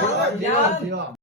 不要不要不要